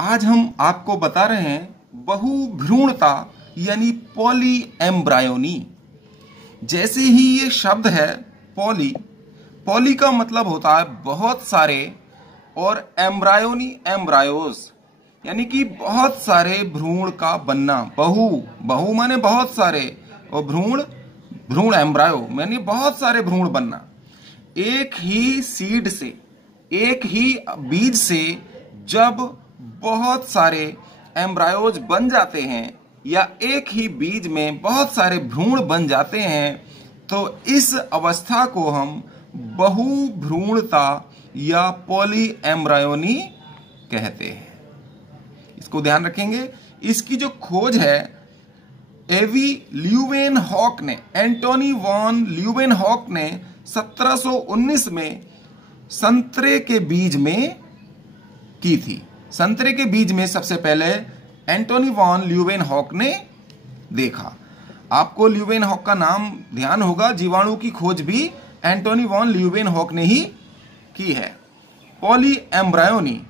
आज हम आपको बता रहे हैं बहुभ्रूणता यानी पॉली एम्ब्रायोनी। जैसे ही ये शब्द है पॉली, पॉली का मतलब होता है बहुत सारे, और एम्ब्रायोनी एम्ब्रायोज यानी कि बहुत सारे भ्रूण का बनना। बहु बहु माने बहुत सारे, और भ्रूण भ्रूण एम्ब्रायो यानी बहुत सारे भ्रूण बनना। एक ही सीड से, एक ही बीज से जब बहुत सारे एम्ब्रायोज बन जाते हैं या एक ही बीज में बहुत सारे भ्रूण बन जाते हैं, तो इस अवस्था को हम बहुभ्रूणता या पॉली एम्ब्रायोनी कहते हैं। इसको ध्यान रखेंगे। इसकी जो खोज है एवी ल्यूवेनहॉक ने, एंटोनी वॉन ल्यूवेनहॉक ने 1719 में संतरे के बीज में की थी। संतरे के बीज में सबसे पहले एंटोनी वॉन ल्यूवेनहॉक ने देखा। आपको ल्यूवेनहॉक का नाम ध्यान होगा, जीवाणु की खोज भी एंटोनी वॉन ल्यूवेनहॉक ने ही की है। Polyembryony,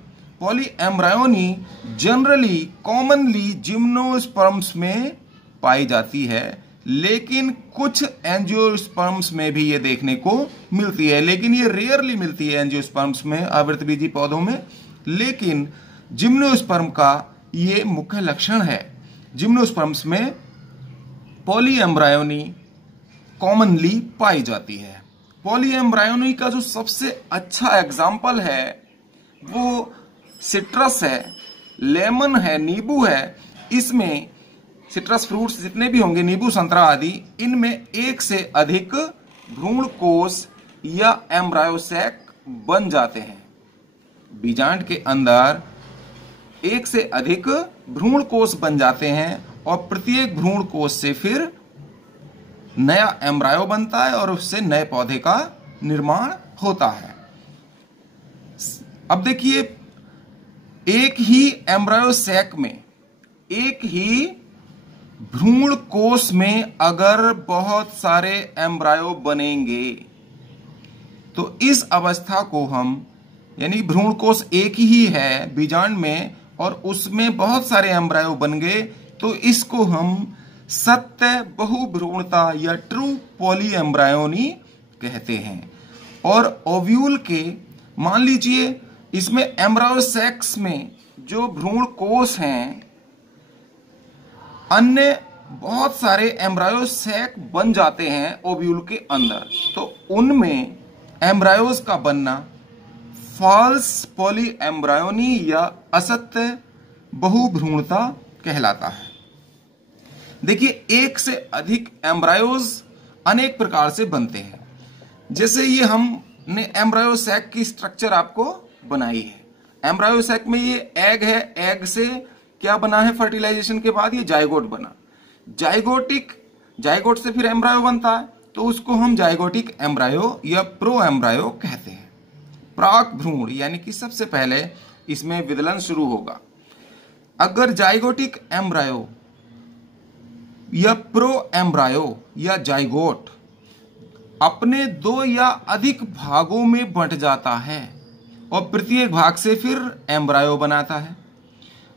polyembryony generally commonly gymnosperms में पाई जाती है, लेकिन कुछ एंजियोस्पर्म्स में भी ये देखने को मिलती है, लेकिन ये रेयरली मिलती है एंजियोस्पर्म्स में, आवृतबीजी पौधों में। लेकिन जिम्नोस्पर्म का ये मुख्य लक्षण है। जिम्नोस्पर्म्स में पॉली एम्ब्रायोनी कॉमनली पाई जाती है। पॉली एम्ब्रायोनी का जो सबसे अच्छा एग्जाम्पल है वो सिट्रस है, लेमन है, नींबू है। इसमें सिट्रस फ्रूट्स जितने भी होंगे, नींबू, संतरा आदि, इनमें एक से अधिक भ्रूण कोष या एम्ब्रायोसैक बन जाते हैं। बीजांड के अंदर एक से अधिक भ्रूण कोष बन जाते हैं और प्रत्येक भ्रूण कोष से फिर नया एम्ब्रायो बनता है और उससे नए पौधे का निर्माण होता है। अब देखिए, एक ही एम्ब्रायोसैक में, एक ही भ्रूण कोष में अगर बहुत सारे एम्ब्रायो बनेंगे तो इस अवस्था को हम, यानी भ्रूण कोष एक ही है बीजांड में और उसमें बहुत सारे एम्ब्रायो बन गए, तो इसको हम सत्य बहुभ्रूणता या ट्रू पॉली एम्ब्रायोनी कहते हैं। और ओव्यूल के, मान लीजिए इसमें एम्ब्रायोसैक्स में जो भ्रूण कोष हैं, अन्य बहुत सारे एम्ब्रायोसैक बन जाते हैं ओव्यूल के अंदर, तो उनमें एम्ब्रायोज का बनना फॉल्स पॉली एम्ब्रायोनी या असत्य बहुभ्रूणता कहलाता है। देखिए, एक से अधिक एम्ब्रायोज अनेक प्रकार से बनते हैं। जैसे ये हमने एम्ब्रायोसैक की स्ट्रक्चर आपको बनाई है। एम्ब्रायोसैक में ये एग है, एग से क्या बना है फर्टिलाइजेशन के बाद, ये जाइगोट बना। जाइगोट से फिर एम्ब्रायो बनता है, तो उसको हम जाइगोटिक एम्ब्रायो या प्रो एम्ब्रायो कहते हैं। प्राक भ्रूण यानी कि सबसे पहले इसमें विदलन शुरू होगा। अगर जाइगोटिक एम्ब्रायो या प्रो एम्ब्रायो या जाइगोट अपने दो या अधिक भागों में बंट जाता है और प्रत्येक भाग से फिर एम्ब्रायो बनाता है,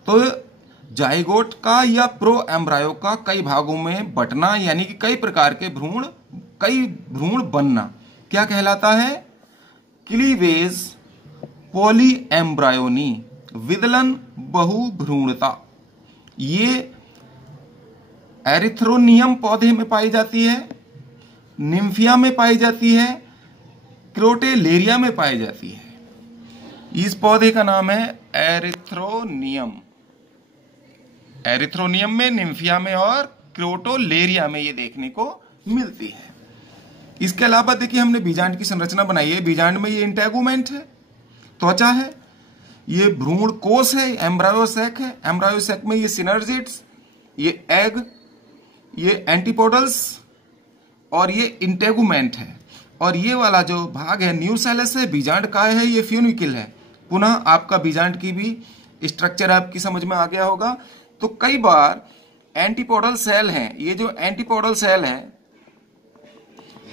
तो जाइगोट का या प्रो एम्ब्रायो का कई भागों में बंटना यानी कि कई प्रकार के कई भ्रूण बनना क्या कहलाता है? क्लीवेज पॉली एम्ब्रायोनी, विदलन बहुभ्रूणता। ये एरिथ्रोनियम पौधे में पाई जाती है, निम्फिया में पाई जाती है, क्रोटेलेरिया में पाई जाती है। इस पौधे का नाम है एरिथ्रोनियम। एरिथ्रोनियम में, निम्फिया में और क्रोटोलेरिया में ये देखने को मिलती है। इसके अलावा देखिए, हमने बीजांड की संरचना बनाई है। बीजांड में ये इंटेगुमेंट है, त्वचा है, ये भ्रूण कोष है, एम्ब्रायोसैक है, एम्ब्रायोसैक में ये सिनर्जिड्स, ये एग, ये एंटीपोडल्स और ये इंटेगुमेंट है। और ये वाला जो भाग है न्यूसेलस है, बीजांड का है, ये फ्यूनिकिल है। पुनः आपका बीजांड की भी स्ट्रक्चर आपकी समझ में आ गया होगा। तो कई बार एंटीपोडल सेल हैं, ये जो एंटीपोडल सेल है,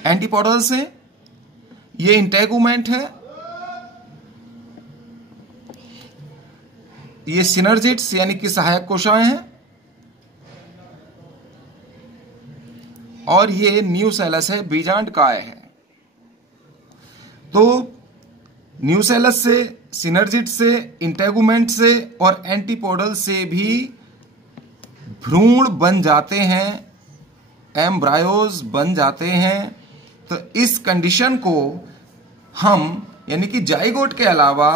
एंटीपोडल से ये इंटेगुमेंट है, ये सिनर्जिड्स यानी कि सहायक कोशिकाएं हैं, और ये न्यूसेलस है, बीजांडकाय है। तो न्यूसेलस से, सिनर्जिड से, इंटेगुमेंट से और एंटीपोडल से भी भ्रूण बन जाते हैं, एम्ब्रायोज बन जाते हैं। तो इस कंडीशन को हम यानी कि जाइगोट के अलावा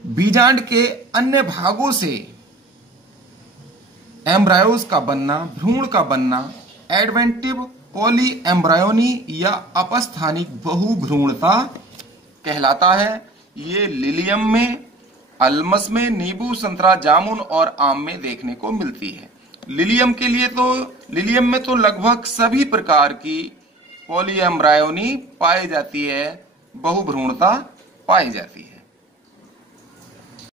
बीजांड के अन्य भागों से एम्ब्रायोज का बनना, भ्रूण का बनना एडवेंटिव पॉली एम्ब्रायोनी या अपस्थानिक बहुभ्रूणता कहलाता है। ये लिलियम में, अल्मस में, नींबू, संतरा, जामुन और आम में देखने को मिलती है। लिलियम में तो लगभग सभी प्रकार की पॉली एम्ब्रायोनी पाई जाती है, बहुभ्रूणता पाई जाती है।